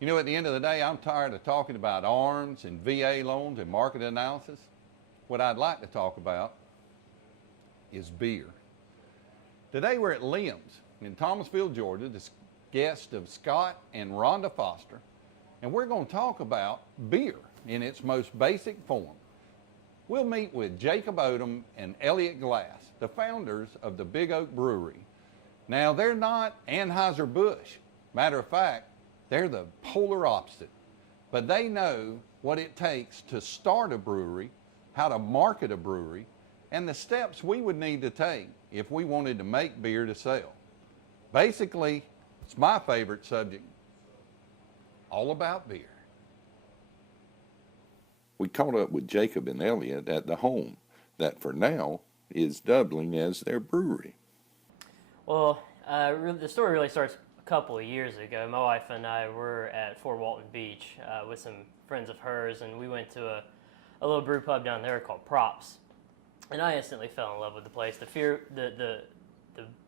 You know, at the end of the day, I'm tired of talking about ARMs and VA loans and market analysis. What I'd like to talk about is beer. Today we're at Liam's in Thomasville, Georgia, the guest of Scott and Rhonda Foster, and we're going to talk about beer in its most basic form. We'll meet with Jacob Odom and Elliot Glass, the founders of the Big Oak Brewery. Now, they're not Anheuser-Busch. Matter of fact, they're the polar opposite. But they know what it takes to start a brewery, how to market a brewery, and the steps we would need to take if we wanted to make beer to sell. Basically, it's my favorite subject, all about beer. We caught up with Jacob and Elliot at the home that for now is doubling as their brewery. Well, the story really starts a couple of years ago. My wife and I were at Fort Walton Beach with some friends of hers, and we went to a little brew pub down there called Props. And I instantly fell in love with the place. The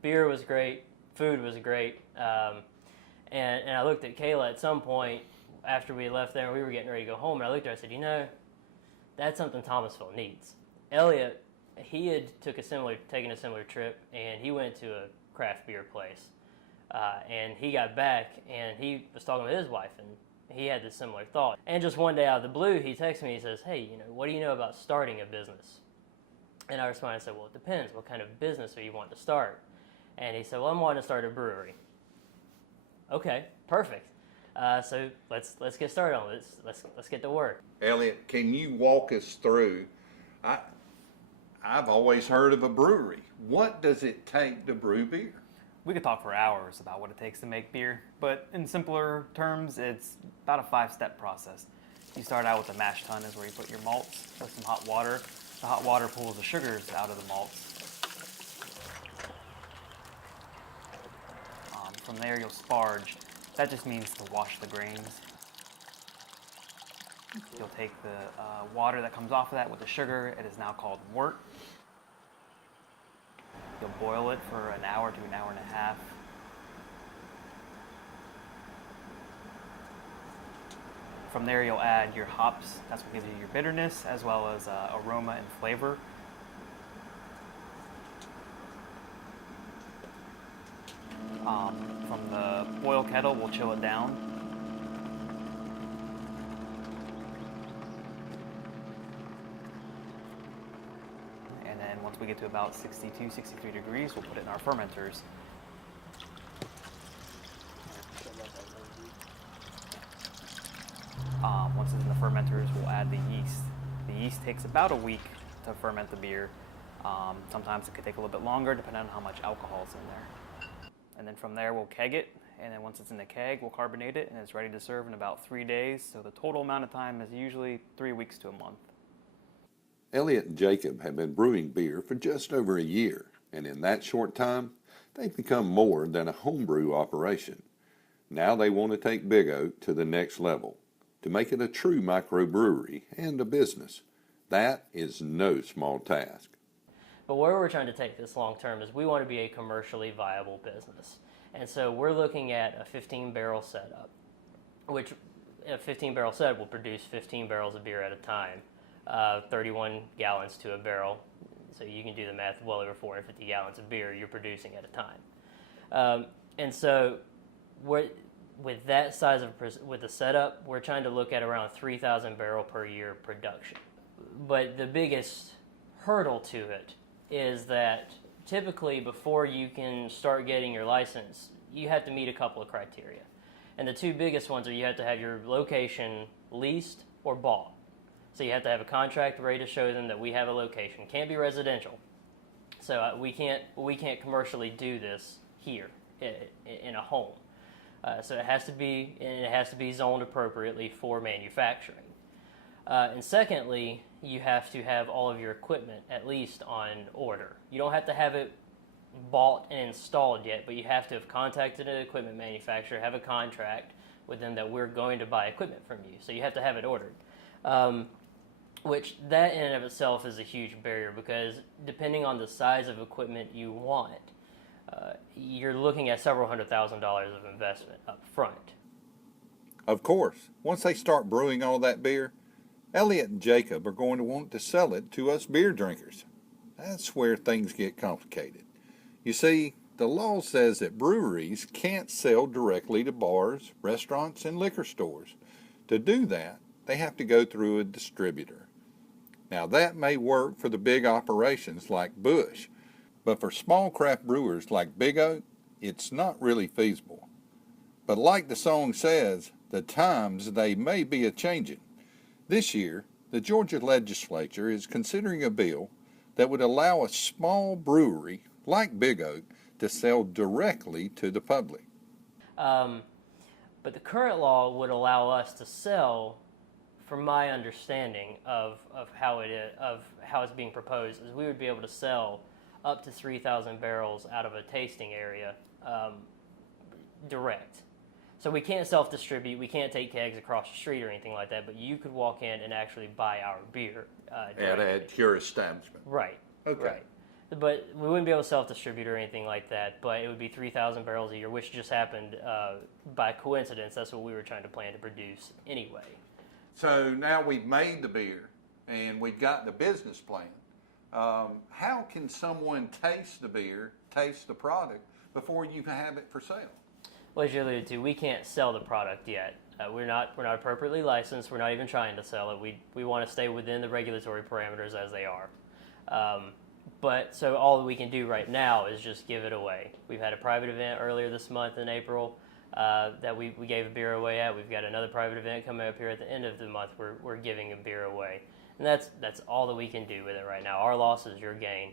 beer was great, food was great, and I looked at Kayla at some point after we left there and we were getting ready to go home, and I looked at her and I said, you know, that's something Thomasville needs. Elliot, he had taken a similar trip, and he went to a craft beer place. And he got back, and he was talking with his wife, and he had this similar thought. And just one day out of the blue, he texts me, he says, hey, you know, what do you know about starting a business? And I responded, I said, well, it depends. What kind of business are you wanting to start? And he said, well, I'm wanting to start a brewery. Okay, perfect. So let's get started on this. Let's get to work. Elliot, can you walk us through? I've always heard of a brewery. What does it take to brew beer? We could talk for hours about what it takes to make beer, but in simpler terms, it's about a 5-step process. You start out with a mash tun, is where you put your malts with some hot water. The hot water pulls the sugars out of the malts. From there, you'll sparge. That just means to wash the grains. You'll take the water that comes off of that with the sugar. It is now called wort. You'll boil it for an hour to an hour and a half. From there, you'll add your hops. That's what gives you your bitterness, as well as aroma and flavor. From the boil kettle, we'll chill it down. And then once we get to about 62, 63 degrees, we'll put it in our fermenters. Once it's in the fermenters, we'll add the yeast. The yeast takes about a week to ferment the beer. Sometimes it could take a little bit longer, depending on how much alcohol is in there. And then from there, we'll keg it. And then once it's in the keg, we'll carbonate it, and it's ready to serve in about 3 days. So the total amount of time is usually 3 weeks to a month. Elliot and Jacob have been brewing beer for just over a year, and in that short time, they've become more than a homebrew operation. Now they want to take Big Oak to the next level, to make it a true microbrewery and a business. That is no small task. But where we're trying to take this long term is we want to be a commercially viable business. And so we're looking at a 15-barrel setup, which a 15-barrel setup will produce 15 barrels of beer at a time, 31 gallons to a barrel. So you can do the math, well over 450 gallons of beer you're producing at a time. And so with that size with the setup, we're trying to look at around 3,000 barrel per year production. But the biggest hurdle to it is that typically before you can start getting your license, you have to meet a couple of criteria. And the two biggest ones are you have to have your location leased or bought. So you have to have a contract ready to show them that we have a location. Can't be residential. So we can't commercially do this here in a home. So it has to be zoned appropriately for manufacturing. And secondly, you have to have all of your equipment at least on order. You don't have to have it bought and installed yet, but you have to have contacted an equipment manufacturer, have a contract with them that we're going to buy equipment from you. So you have to have it ordered. Which that in and of itself is a huge barrier because depending on the size of equipment you want, you're looking at several $100,000s of investment up front. Of course, once they start brewing all that beer, Elliot and Jacob are going to want to sell it to us beer drinkers. That's where things get complicated. You see, the law says that breweries can't sell directly to bars, restaurants, and liquor stores. To do that, they have to go through a distributor. Now that may work for the big operations like Bush, but for small craft brewers like Big Oak, it's not really feasible. But like the song says, the times they may be a-changin'. This year, the Georgia legislature is considering a bill that would allow a small brewery like Big Oak to sell directly to the public. But the current law would allow us to sell, from my understanding of how it's being proposed, is we would be able to sell up to 3,000 barrels out of a tasting area direct. So we can't self-distribute, we can't take kegs across the street or anything like that, but you could walk in and actually buy our beer. At your establishment. Right. Okay. Right. But we wouldn't be able to self-distribute or anything like that, but it would be 3,000 barrels a year, which just happened by coincidence. That's what we were trying to plan to produce anyway. So now we've made the beer and we've got the business plan. How can someone taste the beer, taste the product, before you have it for sale? Well, as you alluded to, we can't sell the product yet. We're not appropriately licensed. We're not even trying to sell it. We want to stay within the regulatory parameters as they are. But so all that we can do right now is just give it away. We've had a private event earlier this month in April that we gave a beer away at. We've got another private event coming up here at the end of the month. We're giving a beer away, and that's all that we can do with it right now. Our loss is your gain,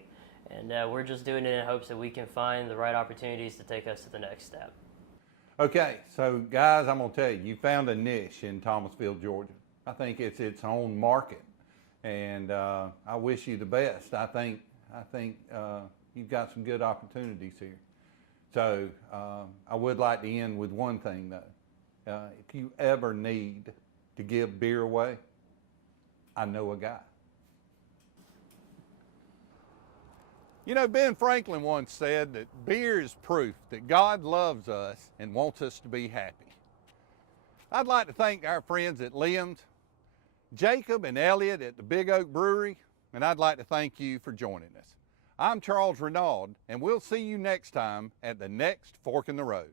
and we're just doing it in hopes that we can find the right opportunities to take us to the next step. Okay, so guys, I'm going to tell you, you found a niche in Thomasville, Georgia. I think it's its own market, and I wish you the best. I think you've got some good opportunities here. So I would like to end with one thing, though. If you ever need to give beer away, I know a guy. You know, Ben Franklin once said that beer is proof that God loves us and wants us to be happy. I'd like to thank our friends at Liam's, Jacob and Elliot at the Big Oak Brewery, and I'd like to thank you for joining us. I'm Charles Renaud, and we'll see you next time at the next Fork in the Road.